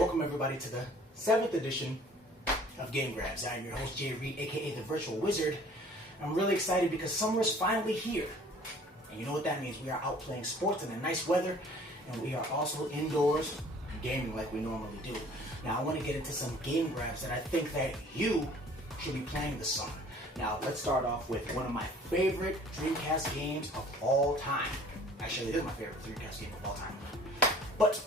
Welcome everybody to the 7th edition of Game Grabs. I'm your host Jay Reed, aka the Virtual Wizard. I'm really excited because summer is finally here. And you know what that means. We are out playing sports in the nice weather, and we are also indoors gaming like we normally do. Now I want to get into some game grabs that I think that you should be playing this summer. Now let's start off with one of my favorite Dreamcast games of all time. Actually, it is my favorite Dreamcast game of all time. But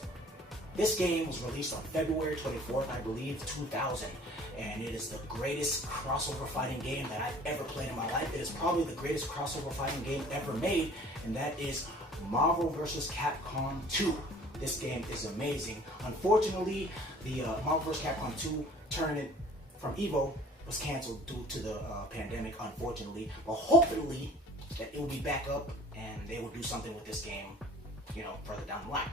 this game was released on February 24th, I believe, 2000. And it is the greatest crossover fighting game that I've ever played in my life. It is probably the greatest crossover fighting game ever made, and that is Marvel vs. Capcom 2. This game is amazing. Unfortunately, the Marvel vs. Capcom 2 tournament from EVO was canceled due to the pandemic, unfortunately. But hopefully, that it will be back up and they will do something with this game, further down the line.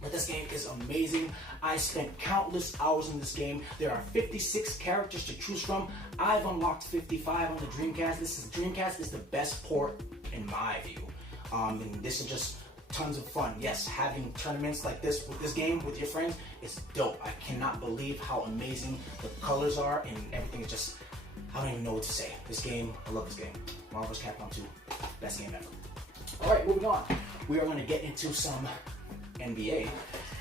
But this game is amazing. I spent countless hours in this game. There are 56 characters to choose from. I've unlocked 55 on the Dreamcast. Dreamcast is the best port in my view. And this is just tons of fun. Yes, having tournaments like this with this game with your friends is dope. I cannot believe how amazing the colors are and everything is just, I don't even know what to say. This game, I love this game. Marvel vs. Capcom 2, best game ever. Alright, moving on. We are going to get into some NBA,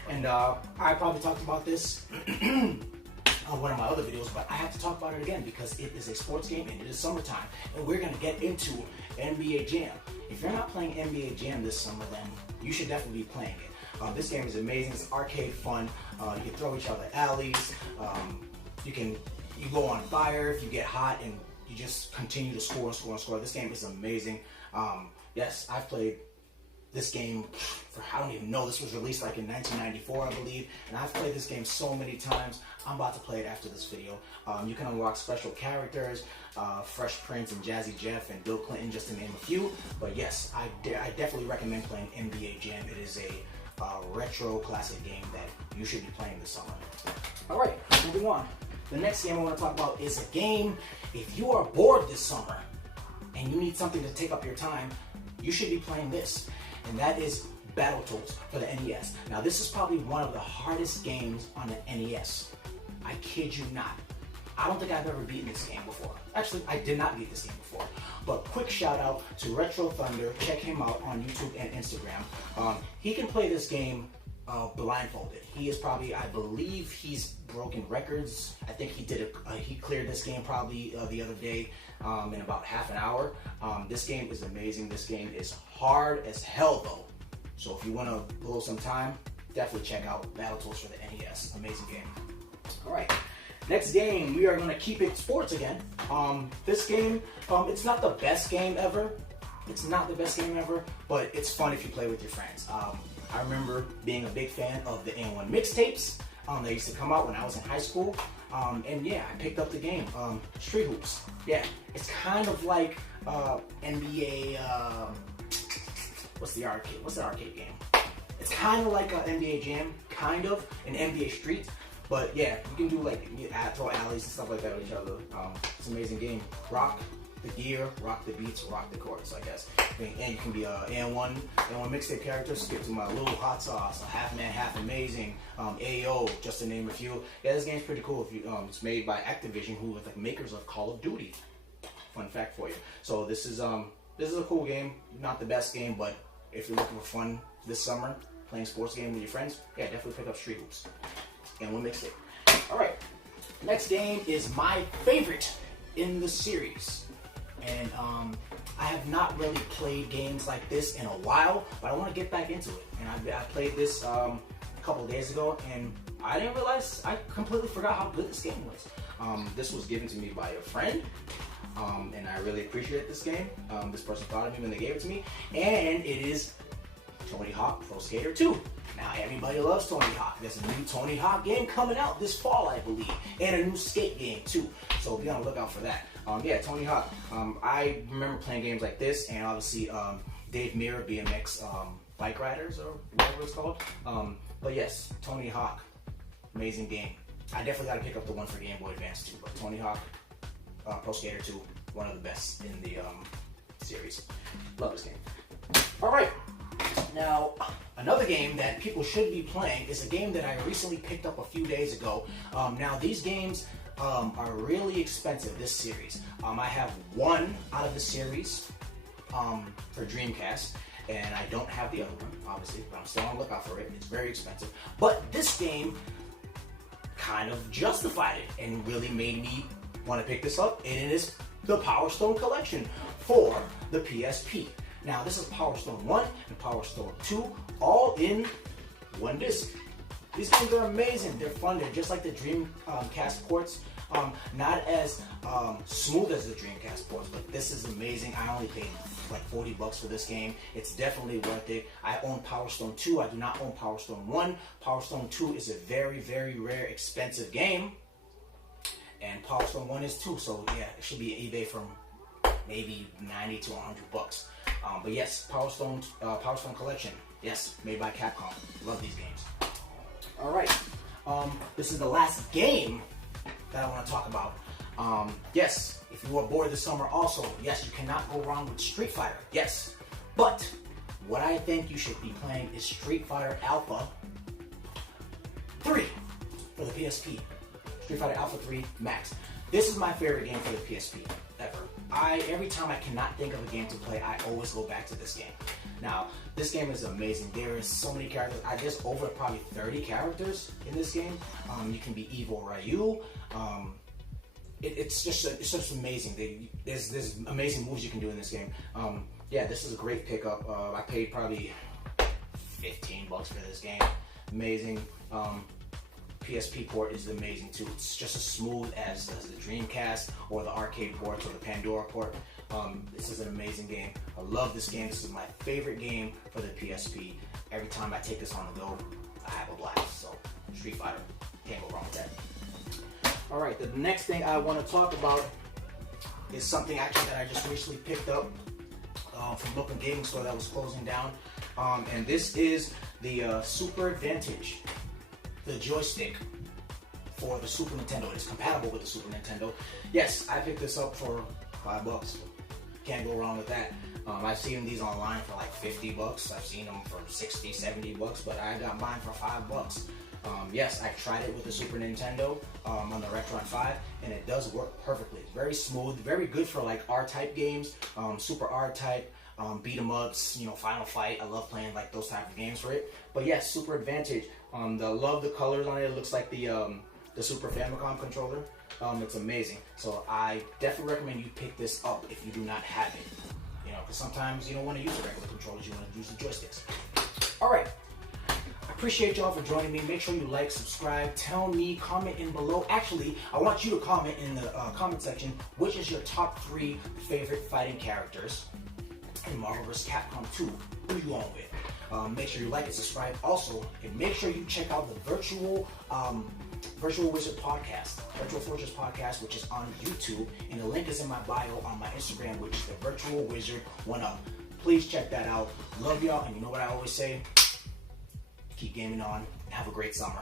and I probably talked about this on one of my other videos, but I have to talk about it again because it is a sports game and it is summertime, and we're going to get into NBA Jam. If you're not playing NBA Jam this summer, then you should definitely be playing it. This game is amazing. It's arcade fun. You can throw each other alleys. You go on fire if you get hot, and you just continue to score and score and score. This game is amazing. Yes, I've played this game for, I don't even know, this was released like in 1994, I believe, and I've played this game so many times. I'm about to play it after this video. You can unlock special characters, Fresh Prince and Jazzy Jeff and Bill Clinton, just to name a few. But yes, I definitely recommend playing NBA Jam. It is a retro classic game that you should be playing this summer. Alright, moving on. The next game I want to talk about is a game, if you are bored this summer and you need something to take up your time, you should be playing this. And that is Battletoads for the NES. Now this is probably one of the hardest games on the NES. I kid you not. I don't think I've ever beaten this game before. Actually, I did not beat this game before. But quick shout out to Retro Thunder. Check him out on YouTube and Instagram. He can play this game blindfolded. He is probably, I believe he's broken records. I think he cleared this game probably the other day in about half an hour. This game is amazing. This game is hard as hell though. So if you want to blow some time, definitely check out Battletoads for the NES. Amazing game. Alright, next game, we are going to keep it sports again. This game, it's not the best game ever. It's not the best game ever, but it's fun if you play with your friends. I remember being a big fan of the N1 mixtapes. They used to come out when I was in high school. And yeah, I picked up the game, Street Hoops. Yeah, it's kind of like NBA, what's the arcade game? It's kind of like NBA Jam, kind of, an NBA Street. But yeah, you can do like, throw alleys and stuff like that with each other. It's an amazing game. Rock the gear, rock the beats, rock the chords, I guess. And you can be a N1 mixtape character, skip to my little hot sauce, a half man, half amazing, AO, just to name a few. Yeah, this game's pretty cool. If you, it's made by Activision, who are the makers of Call of Duty. Fun fact for you. So this is a cool game. Not the best game, but if you're looking for fun this summer, playing sports game with your friends, yeah, definitely pick up Street Hoops. N1 mixtape. All right, next game is my favorite in the series. And I have not really played games like this in a while, but I want to get back into it. And I played this a couple days ago, and I didn't realize, I completely forgot how good this game was. This was given to me by a friend, and I really appreciate this game. This person thought of me when they gave it to me, and it is Tony Hawk Pro Skater 2. Now everybody loves Tony Hawk. There's a new Tony Hawk game coming out this fall, I believe, and a new skate game too. So be on the lookout for that. Yeah, Tony Hawk. I remember playing games like this, and obviously Dave Mirra BMX Bike Riders or whatever it's called. But yes, Tony Hawk, amazing game. I definitely got to pick up the one for Game Boy Advance too. But Tony Hawk Pro Skater 2, one of the best in the series. Love this game. All right. Now, another game that people should be playing is a game that I recently picked up a few days ago. Now, these games are really expensive, this series. I have one out of the series for Dreamcast, and I don't have the other one, obviously, but I'm still on the lookout for it. It's very expensive. But this game kind of justified it and really made me want to pick this up, and it is the Power Stone Collection for the PSP. Now, this is Power Stone 1 and Power Stone 2, all in one disc. These games are amazing. They're fun. They're just like the Dreamcast ports. Not as smooth as the Dreamcast ports, but this is amazing. I only paid like $40 for this game. It's definitely worth it. I own Power Stone 2. I do not own Power Stone 1. Power Stone 2 is a very, very rare, expensive game. And Power Stone 1 is too. So yeah, it should be at eBay from maybe 90 to 100 bucks. But yes, Power Stone Collection. Yes, made by Capcom. Love these games. All right, this is the last game that I want to talk about. Yes, if you are bored this summer also, yes, you cannot go wrong with Street Fighter. Yes, but what I think you should be playing is Street Fighter Alpha 3 for the PSP. Street Fighter Alpha 3 Max. This is my favorite game for the PSP ever. Every time I cannot think of a game to play, I always go back to this game. Now, this game is amazing. There is so many characters. There's over probably 30 characters in this game. You can be Evil Ryu. It's just amazing. There's amazing moves you can do in this game. Yeah, this is a great pickup. I paid probably $15 for this game. Amazing. PSP port is amazing too. It's just as smooth as the Dreamcast or the arcade ports or the Pandora port. This is an amazing game. I love this game. This is my favorite game for the PSP. Every time I take this on the go, I have a blast. So, Street Fighter, can't go wrong with that. Alright, the next thing I want to talk about is something actually that I just recently picked up from local gaming store that was closing down. And this is the Super Advantage. The joystick for the Super Nintendo. It's compatible with the Super Nintendo. Yes, I picked this up for $5. Can't go wrong with that. I've seen these online for like $50. I've seen them for $60, $70, but I got mine for $5. Yes, I tried it with the Super Nintendo on the Retron 5, and it does work perfectly. It's very smooth, very good for like R-type games, Super R-type, beat 'em ups, Final Fight. I love playing like those type of games for it. But yes, Super Advantage. Love the colors on it. It looks like the Super Famicom controller. It's amazing. So I definitely recommend you pick this up if you do not have it. Because sometimes you don't want to use the regular controllers. You want to use the joysticks. All right. I appreciate y'all for joining me. Make sure you like, subscribe, tell me, comment in below. Actually, I want you to comment in the comment section which is your top 3 favorite fighting characters in Marvel vs. Capcom 2. Who you going with? Make sure you like and subscribe also, and make sure you check out the Virtual Wizard podcast, Virtual Fortress podcast, which is on YouTube, and the link is in my bio on my Instagram, which is the Virtual Wizard 1UP. Please check that out. Love y'all, and you know what I always say? Keep gaming on. Have a great summer.